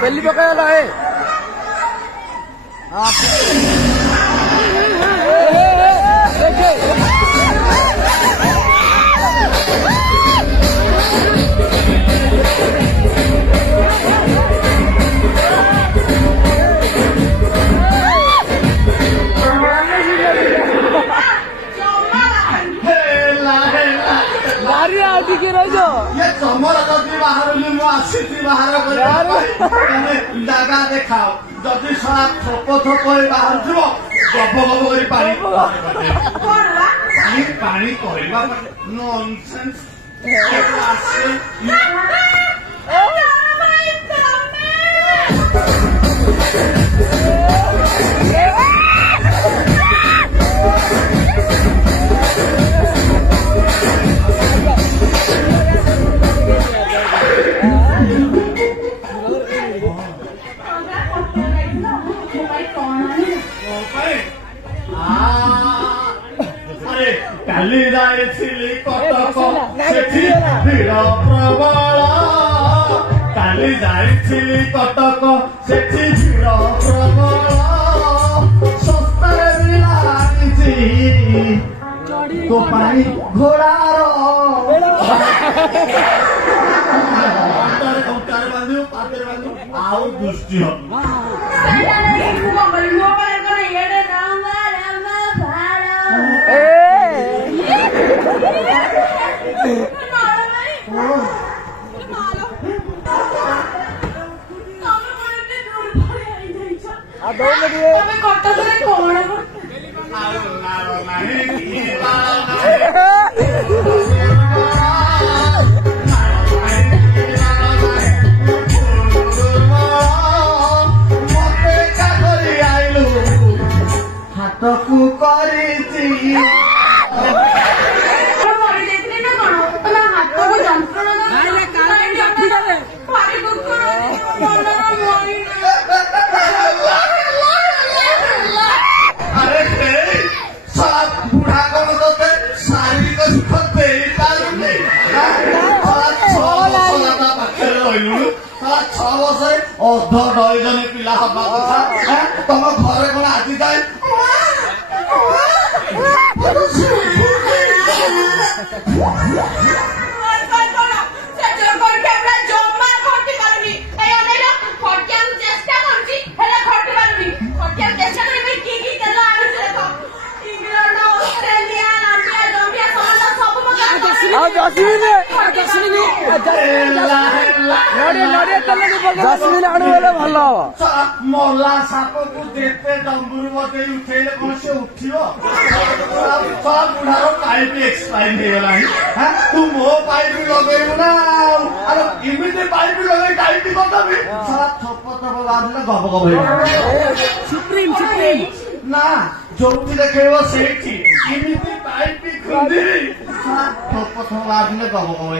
पहली पकायला आहे ଜାଗା ଦେଖାଅ ଯଦି ସଳା ଥପ ଥପ ବାହାରୁ ଥିବ ଗବ ଗବ କରି ପାଣି ପାଣି କହିବା ନନସେନ୍ସ କାଲି ଯାଇଥିଲି କଟକ ସେଠି ଭିଡ଼ ପ୍ରବଳ କାଲି ଯାଇଥିଲି କଟକ ସେଠି ଭିଡ଼ ପ୍ରବଳ ଶସ୍ତାରେ ବି ଆଣିଛି ତୋ ପାଇଁ ଘୋଡ଼ାର କଣ୍ଟାରେ ବାନ୍ଧିବୁ ପାଦରେ ବାନ୍ଧିବୁ ଆଉ ଦୃଷ୍ଟି ହବ ହାତକୁ କରିଛି ଅଧ ଡଜନେ ପିଲା ହବା କଥା ତମ ଘରେ କଣ ଆଜି ଯାଏ ମଲା ସାପକୁ ଯେତେ ଡମ୍ବୁରୁ ବଜେଇ ଉଠେଇଲେ କଣ ସେ ଉଠିବ ବୁଢାର ପାଇପ୍ ଏକ୍ସପାଇର ହେଇଗଲାଣି ତୁ ମୋ ପାଇପ୍ ଲଗେଇବୁ ନା ଆରେ ଏମିତି ପାଇପ୍ ଲଗେଇ ଟାଇଟ୍ କରିଦେବି ସାରା ଥପ ଥପ ବାହାରିଲେ ଗବ ଗବ ହେଇଗଲା ନା ଯୋଉଠି ଦେଖେଇବ ସେଇଠି ଏମିତି टाइटी खुंदी साला थप्पड़ थमादिले गब गब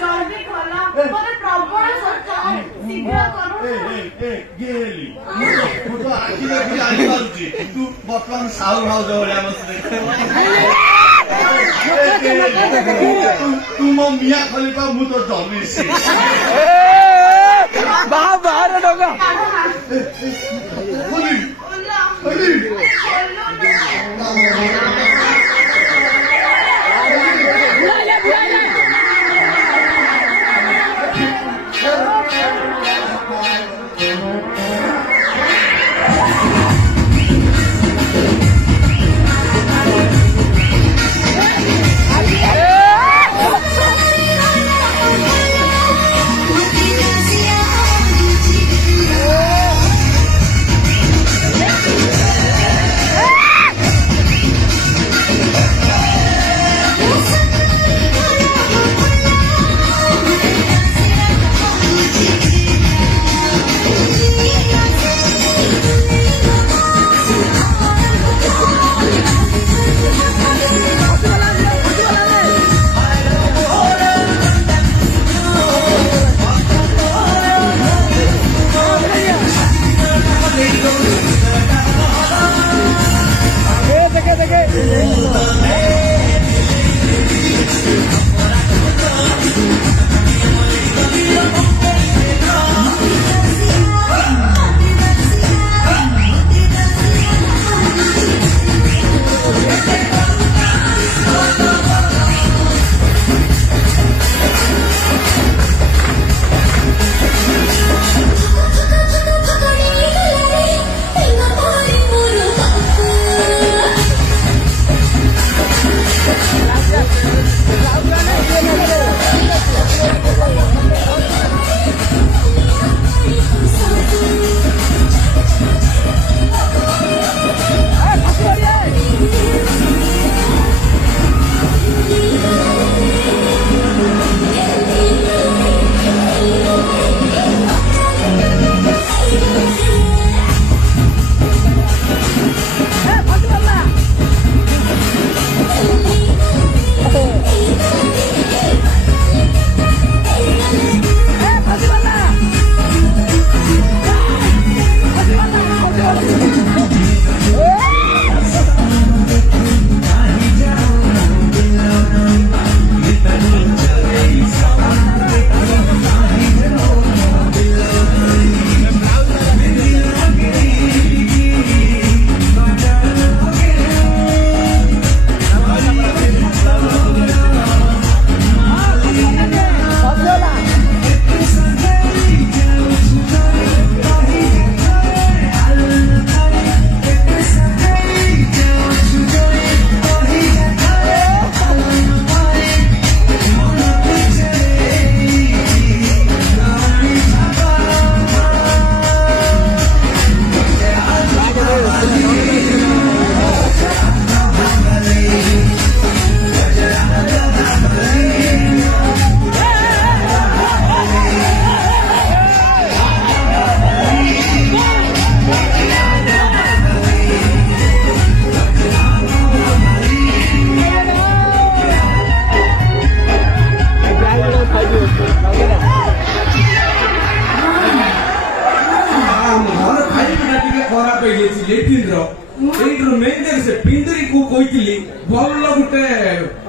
जल्दी खोला मते प्रबल सच्चा शीघ्र करो गेली ମୁଁ ତ ଆଖିରେ ବି ଜାଣିପାରୁଛି ତୁ ବର୍ତ୍ତମାନ ସାହୁ ଭାଉଜ ଭଳିଆ ବସିଲେ ତୁ ମୋ ମିଆଁ ଖଲିଫା ମୁଁ ତ ଜମିଛି ବାହାର ଡଙ୍ଗା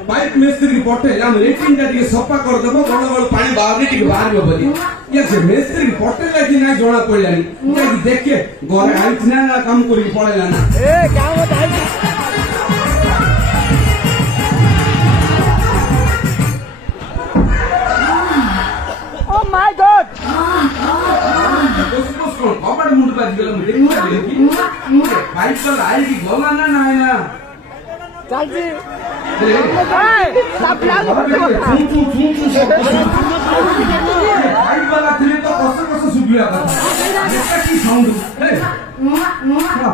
पाइप मिस्त्री पटेल आम लेट्रिन टा सफा करदेव गण गण पानी बाहर बाहर बोली से मिस्त्री पटेल कि ना जना पड़ानी देखे घर आई ना काम कर पड़ेगा ना माय गॉड कपड़ मुंड पाइप चल आई कि गला ना ना है ना चलती पाइप वाला थे तो कस सुबिया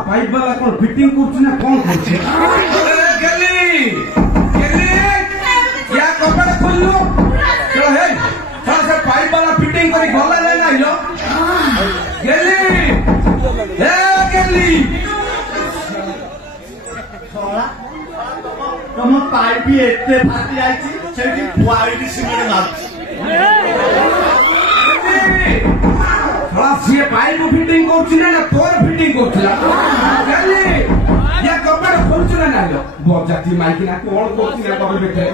पाइप वाला कौन फिटिंग करना कौन क्या कपड़ा खोल लो पाइप वाला फिटिंग कर गला लेना लो गेली ପାଇପ୍ ଏତେ ଫାଟି ଯାଇଛି ସେଠି ହ୍ୱାଇଟ୍ ସିମେଣ୍ଟ ମାରୁଛି। ସିଏ ପାଇପ ଫିଟିଂ କରୁଛି ନା ତୋର ଫିଟିଂ କରୁଥିଲା? କବାଟ ଖୋଲୁଛୁ ନା ନାଇଁ? ବଜାତି ମାଇକି ନା କଣ କରୁଛି ନା ତମ ଭିତରେ?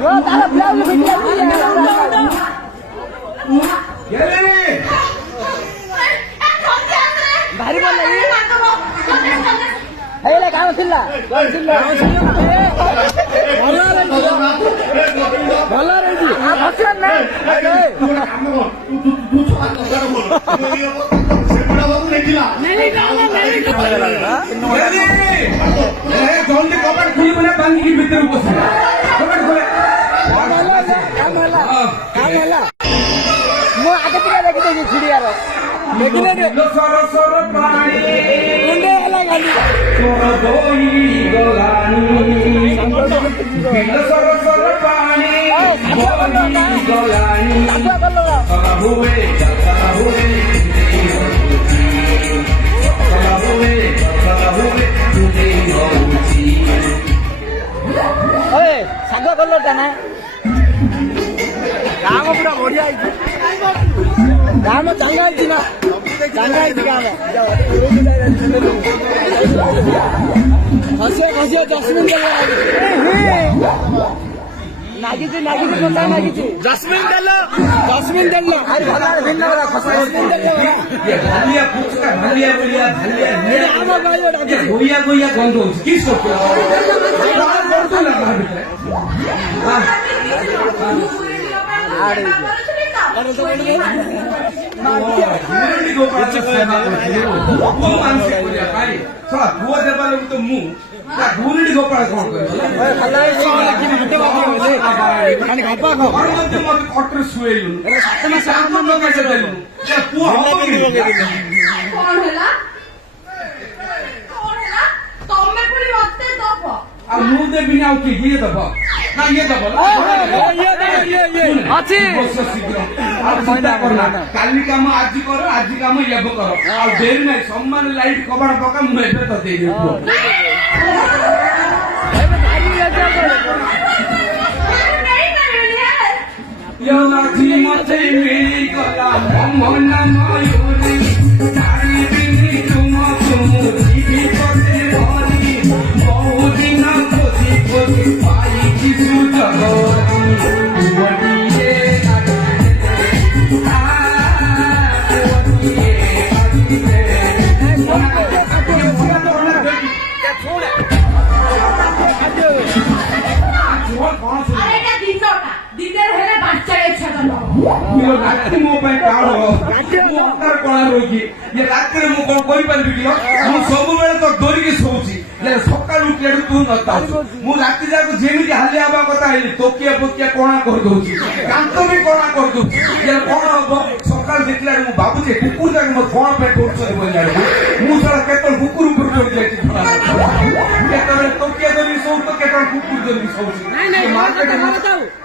ଭାରି ଭଲ ହେଇଗଲା କାମ ଥିଲା ଭଲ ରହିଛି ଜଲ୍ଦି କବାଟ ଖୋଲିବ ନା ଭାଙ୍ଗିକି ଭିତରକୁ ବସିବ? କବାଟ ଖୋଲେ। ମୁଁ ଆଗେ ଟିକେ ଦେଖିଦେବି ଛିଡ଼ିଆର ଦେଖିଲେ ସର ସର ପାଣି ହେଲା ଗାଲି ସର ସର ପାଣି ଶାଗ କଲରଟା ନା କାମ ପୁରା ବଢିଆ ହେଇଛି କାମ ଚାଙ୍ଗା ହେଇଛି ନା ଚାଙ୍ଗା ହେଇଛି କାମ ଖସିଆ ଜସ୍ମିନ ନାଗିଛି କଥା ନାଗିଛି ଜସ୍ମିନ ତେଲ ଆରେ ଭଲ ଭିନ୍ନ ଜସ୍ମିନ ତେଲ ଭାଲିଆ ପୁଚକା ଭାଲିଆ ବୋଲିଆ ଭାଲିଆ ଗୋଇଆ ଗୋଇଆ ଗନ୍ଧ ହଉଛି କି ପୁଅ ଦେବା ଲୋକ ତ ମୁଁ ଗୁରୁଡି ଗୋପାଳ କଣ ମତେ କଟରେ ଶୁଏଇଲୁ ପୁଅ କଣ ହେଲା? ତମେ ପୁଣି ମତେ ଦବ? ଆଉ ମୁଁ ଦେବିନି ଆଉ କିଏ ଇଏ ଦବ ନା ଇଏ ଦବ ଅଛି ଶୀଘ୍ର ଆଉ ଚିନ୍ତା କରନା କାଲି କାମ ଆଜି କର ଆଜି କାମ ଏବେ କର ଆଉ ଡେରି ନାହିଁ ସମାନ ଲାଇଟ୍ କବାଟ ପକା ମୁଁ ଏବେ ତ ଦେଇଦେବି ମତେ ମିଳିଗଲା ମନ ମୟୁରୀ ଚାରିଦିନି ତୁମ ବିପଦେ ଭରି ବହୁଦିନ ଖୋଜି ଖୋଜି ପାଇଛି ରାତି ମୋ ପାଇଁ କାଳ କଳା ରହିଛି ଇଏ ରାତିରେ ମୁଁ କଣ କରିପାରିବି କି? ମୁଁ ସବୁବେଳେ ତ ଡରିକି ଶୋଉଛି ସକାଳୁ ଉଠିଲେ ତୁ ନଥାଉ ମୁଁ ରାତି ଯାକ ଯେମିତି ହାଲିଆ ହବା କଥା ହେଇନି ତୋକିଆ ଫୋକିଆ କଣା କରିଦଉଛି କାନ୍ଥ ବି କଣା କରିଦଉଛି କଣ ହବ? ସକାଳୁ ଦେଖିଲା ମୁଁ ଭାବୁଛି କୁକୁର ଯାକ ମୋ କଣ ପାଇଁ କରୁଛନ୍ତି ବୋଲିଲା ମୁଁ ସାରା କେତେବେଳେ କୁକୁର ଉପରୁ ଚଢି ଯାଇଛି କେତେବେଳେ ତୋକିଆ ଧରିକି ଶୋଉ ତ କେତେବେଳେ କୁକୁର ଧରିକି ଶୋଉଛି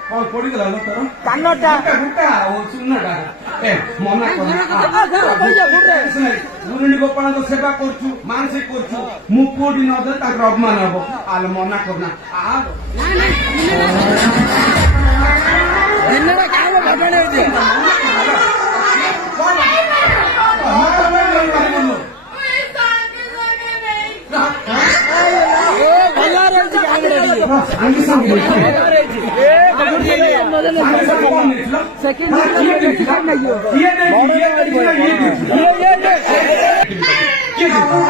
କଣ ପଡିଗଲା ନା ତୋର କାନଟା ଗୁଟା ଶୂନ୍ୟଟା ମନା ଗୁରୁଣୀ ଗୋପାଳଙ୍କ ସେବା କରୁଛୁ ମାନସିକ କରୁଛୁ ମୁଁ କୋଉଠି ନ ଦେଲେ ତାଙ୍କର ଅପମାନ ହବ ଆଲେ ମନା କରନା କାମ ଘଟଣା ହେଇଛି ସାଙ୍ଗେ ସାଙ୍ଗେ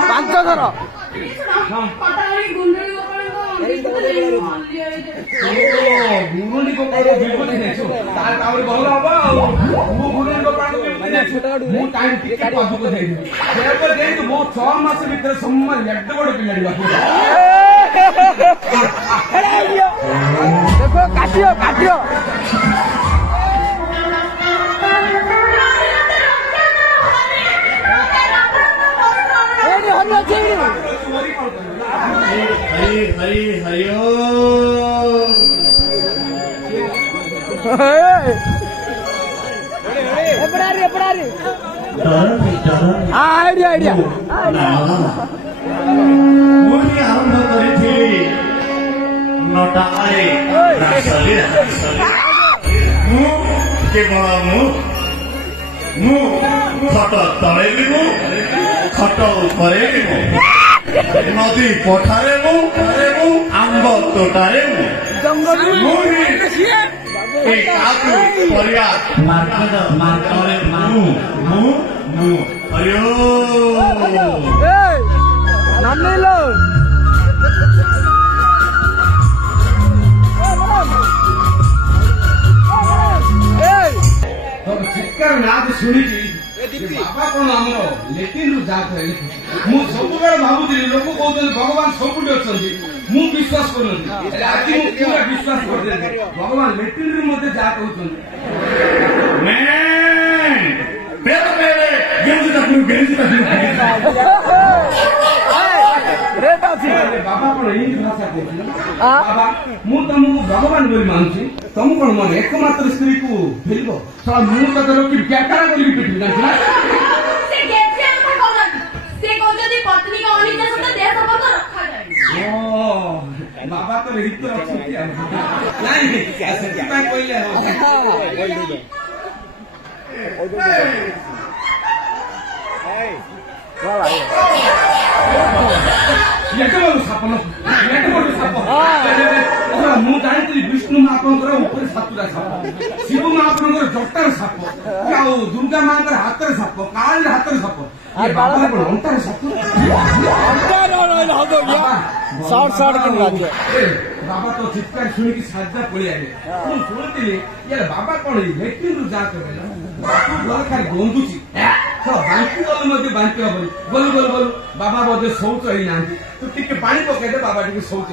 ପାଞ୍ଚ ଥର ଗୁରୁଣୀ ଗୋପାଳ ବିଭୂତି ନେଇଛୁ ତାପରେ ଭଲ ହବ ଆଉ ମୁଁ ଗୁରୁଣୀ ଗୋପାଳ ମୁଁ ଟାଇମ୍ ଟିକେ ପାଖକୁ ଦେଇଦେବି ଦେଇଛୁ ମୋ 6 ମାସ ଭିତରେ ସମ୍ମାନ ଏତେ ବଡ ପିଲାଟି ବାପୁ ଦେଖ କାଟିବ ହରି ହରିଓ ఎప్పుడారి ఐడియా ମୁଁ ଟିକେ ଆରମ୍ଭ କରିଥିଲି ନଟାରେ ରାସଲି ମୁଁ କେବଳ ମୁଁ ଖଟ ତଳେ ବି ମୁଁ ଖଟ ଉପରେ ବି ମୁଁ ନଦୀ ପଠାରେ ମୁଁ ଆମ୍ବ ତୋଟାରେ ମୁଁ এই কাকু পরিবার মার্কেটরে ମୁଁ ହରିଓ নাম নিল ଚିତ୍କାର ନାଦ ଶୁଣିକି ବାବା କଣ ଆମର ଲେଟିନ୍ରୁ ଯାହା ମୁଁ ସବୁବେଳେ ଭାବୁଥିଲି ଲୋକ କହୁଛନ୍ତି ଭଗବାନ ସବୁଠି ଅଛନ୍ତି ମୁଁ ବିଶ୍ୱାସ କରୁନଥିଲି ହେଲେ ଆଜି ମୁଁ ପୁରା ବିଶ୍ୱାସ କରିଦେଲି ଭଗବାନ ଲେଟିନ୍ରୁ ମୋତେ ଯାହା କହୁଛନ୍ତି ବାବା କଣ ଏମିତି ଭାଷା କହୁଛନ୍ତି ବାବା ମୁଁ ତମକୁ ଭଗବାନ ବୋଲି ମାନୁଛି ତମକୁ କଣ ମାନେ ଏକମାତ୍ର ସ୍ତ୍ରୀକୁ ଫେରିବ ମୁଁ ତତେ ରଖିବି କ୍ୟାକାରା କରିକି ପିଟିବି ଜାଣିଛୁ ନା ବାବା ତ ହିତ ଅଛନ୍ତି ନାଇଁ ସେଥିପାଇଁ କହିଲେ ମୁଁ ଜାଣିଥିଲି ବିଷ୍ଣୁ ମହାପ୍ରଭୁଙ୍କର ଉପରେ ସାତୁଟା ସାପ ଶିବ ମହାପ୍ରଭୁଙ୍କର ଜଟାରେ ସାପ ଆଉ ଦୁର୍ଗା ମାଙ୍କର ହାତରେ ସାପ କାଳିର ହାତରେ ସାପ ବାବାର ଅଣ୍ଟାରେ ସାପ ବାବା ତ ଚିତ୍କାର ଶୁଣିକି ସାଜା ପଳେଇ ଆଇଲେ ମୁଁ ଶୁଣିଥିଲି ବାବା କଣ ଲେଟ୍ରିନ୍ରୁ ଯାହା କହିଲେ ଘର ଖାଲି ଗନ୍ଧୁଛି ବାନ୍ତି ଗଲେ ମଧ୍ୟ ବାନ୍ତି ହବନି ଗଲୁ ଗଲୁ ଗଲୁ ବାବା ବୋଧେ ଶୌଚ ହେଇନାହାନ୍ତି ତୁ ଟିକେ ପାଣି ପକେଇଦେ ବାବା ଟିକେ ଶୌଚ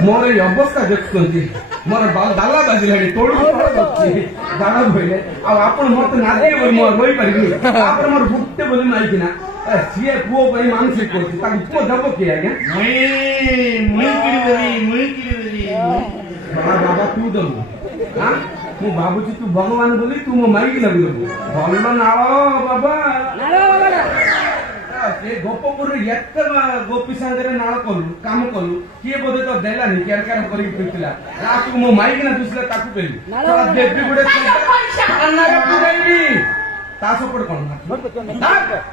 ମୋର ଏଇ ଅବସ୍ଥା ଦେଖୁଛନ୍ତି ମୋର ଡାଲା ବାଜିଲାଣି ତୋଳୁ ଦାଦା କହିଲେ ଆଉ ଆପଣ ମତେ ନାଦିବେ ବୋଲି ମୁଁ ରହିପାରିବିନି ତାପରେ ମୋର ଭୁକ୍ତେ ବୋଲି ମାଇକିନା ସିଏ ପୁଅ ପାଇଁ ମାନସିକ କରୁଛି ତାକୁ ପୁଅ ଦେବ କିଏ ଆଜ୍ଞା ବାବା ତୁ ଦେବୁ ମୁଁ ଭାବୁଛି ତୁ ଭଗବାନ ବୋଲି ତୁ ମୋ ମାଇକି ଲାଗିଦେବୁ ଭଲ ନାଳ ବାବା ସେ ଗୋପପୁରରେ ଏତେ ଗୋପୀ ସାଙ୍ଗରେ ନାଳ କଲୁ କାମ କଲୁ କିଏ ବୋଧେ ତ ଦେଲାନି କେରକାର କରିକି ପିଟିଲା ଲାଷ୍ଟକୁ ମୋ ମାଇକିନା ଦୁସିଲା ତାକୁ କହିଲି ଦେବୀ ଗୋଟେ ତା ସପୋର୍ଟ କଣ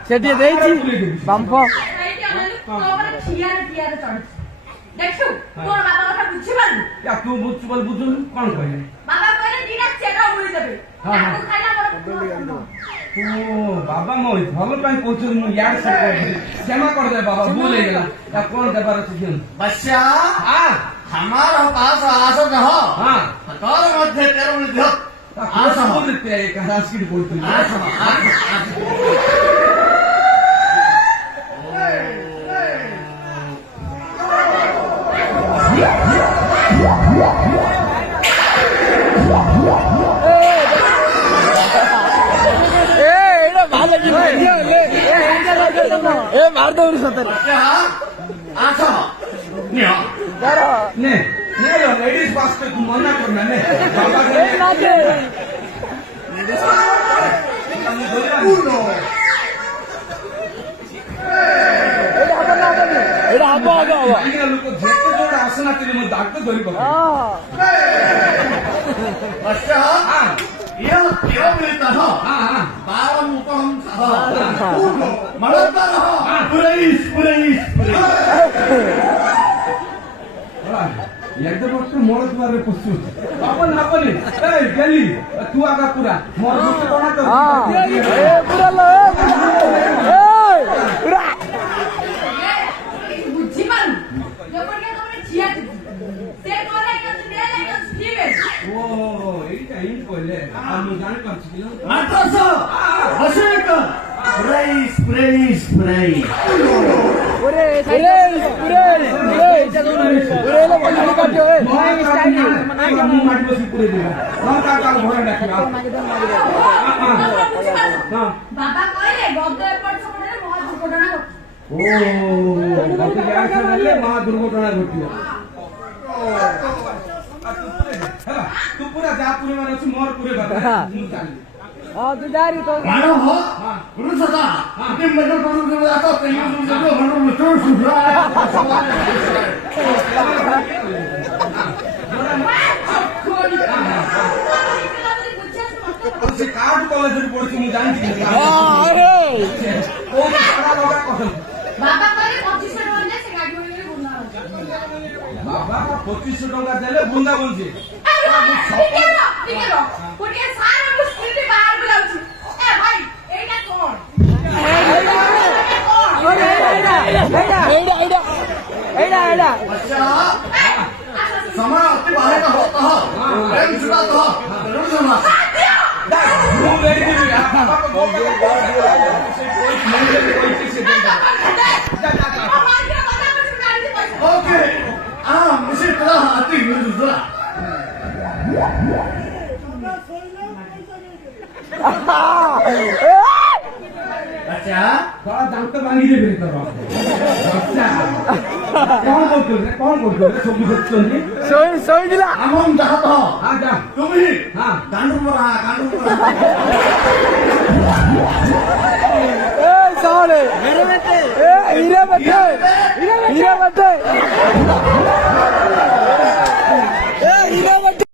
ସେଠି ଦେଇଛି ବାମ୍ଫ ଦେଖୁ ତୋର ବାବା କଥା ବୁଝିପାରୁନି ତୁ ବୁଝୁନୁ କଣ କହିଲେ ବାବା କହିଲେ ଦିଟା ଚେର ଉଳି ଦେବେ ତାକୁ ଖାଇଲା ବାବା ମୋ ଭଲ ପାଇଁ କହୁଛନ୍ତି ମୁଁ ୟାର କ୍ଷମା କରିଦେ ବାବା ଭୁଲ ହେଇଗଲା କଣ ଦେବାର ଅଛି बच्चा हमारा पास आस रह तोर मध्य तेर मध्य ରାଜଗିରି କହୁଥିଲି ମାର ଦଉନି ସତରେ आस लेडीज बास्केट मना करना ने लोक जेते जोड़ा आसना तेरे मैं दाग तो धरी पकड़ बच्चा ये मिलता है बारम उपम मरता रहा पुरेश एकदा फक्त मोर तुम्हारे पशु आपण गेली तू आगा पुरा मोर ବୁଝିପାରୁନି ଯେପରିକି ତମେ ଝିଅ ସେ କହିଲେ କି ତୁ ଷ୍ଟିଭେନ୍ ଏଇଟା ହିଁ କହିଲେ ମୁଁ ଜାଣିପାରୁଛି କି मातास अशेक पुरेश ବାବା କହିଲେ ଗଦ ଏପଟ ସେପଟରେ ମହା ଦୁର୍ଘଟଣା ମହା ଦୁର୍ଘଟଣା ଘଟିବ ତୁ ପୁରା ଯାହା ପୁରେଇବାର ଅଛି ମୋର ପୁରେଇବା ମୁଁ ଚାଲିଲି दुधारी तो मानो हो रुसता ते मजो करू दे आता ते जो मनो मतो सुरा ସେ କାହାଠୁ କଲେଜରେ ପଢୁଛି ମୁଁ ଜାଣିଛି ବାବା କହିଲେ 2500 ଟଙ୍କା ଦେ ସେ ଗାଡି ବୋଲିକି ବୁଲା ବାବା 2500 ଟଙ୍କା ଦେଲେ ବୁନ୍ଦା ବଞ୍ଚି ଟିକେ ର ଗୋଟିଏ ସାର ମୁଁ ସ୍କୁଟି ବାହାରକୁ ଯାଉଛି ଏ ଭାଇ ଏଇଟା କଣ एडा अच्छा समय अति बाहर का होता है प्रेम जुड़ा तो जरूर सुना ମୁଁ ଦେଇଦେବି ବାବା कोई चीज से ओके मुझे तेरा हाथी मिल जुड़ा अच्छा बड़ा दांत भांगी देबे तोर अच्छा कौन करतो सब बुझछन्ती सोई दिला हम चाहता हो हां जा तुम ही हां कांडू पर ए साले हीरे बटे हीरे बटे